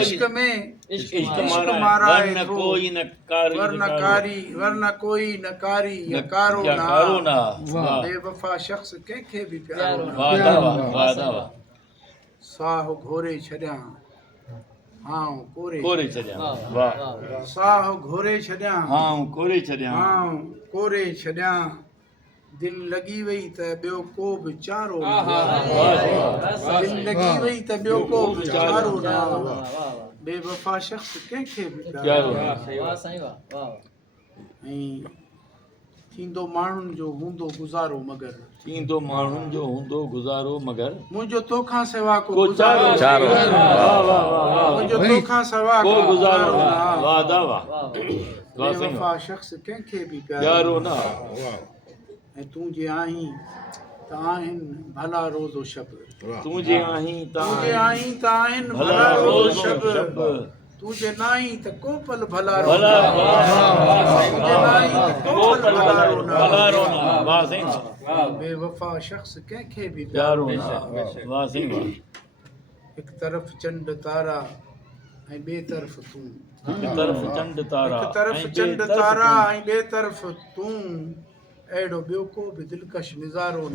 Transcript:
इश्क में इश्क इश्क मारा मारा है वरना थो कोई न कारी वरना कोई नकारी या कारो या ना कारो ना वाह। बेवफा शख्स कंहिंखे बि प्यारो ना वाह साह घोरे छॾियां हाँ कोरे कोरे छॾियां वाह साह घोरे छॾियां हाँ कोरे छॾियां हाँ कोरे छॾियां दिल लॻी वई त ॿियो को बि चारो न दिल लॻी वई त ॿियो को बि चारो न बेवफा शख्स कंहिंखे बि प्यारो न ऐं थींदो माण्हुनि जो हूंदो गुज़ारो मगर थींदो माण्हुनि जो हूंदो गुज़ारो मगर मुंहिंजो तोखां सिवा को को गुज़ारो चारो मुंहिंजो तोखां सिवा को को गुज़ारो गुज़ारो ना न वाह वाह बेवफा शख्स कंहिंखे बि प्यारो प्यारो न ना ऐं तूं जे आहीं त आहिनि भला रोज़ो शब तूं जे आहीं तूं जे आहीं त आहिनि भला भला रोज़ो रोज़ो शब शब तूं जे नाहीं त को पल भला भला तूं जे नाहीं त को पल भला भला रोना वाह साईं बेवफा शख्स कंहिंखे बि प्यारो प्यारो ना न वाह साईं वाह हिकु तरफ़ चंड तारा ऐं ॿिए तरफ़ तूं हिकु तरफ़ चंड तारा हिकु तरफ़ ऐं चंड ॿिए तरफ़ तारा तूं। ऐं ॿिए तरफ़ तूं अहिड़ो ॿियो को बि दिलकश नज़ारो न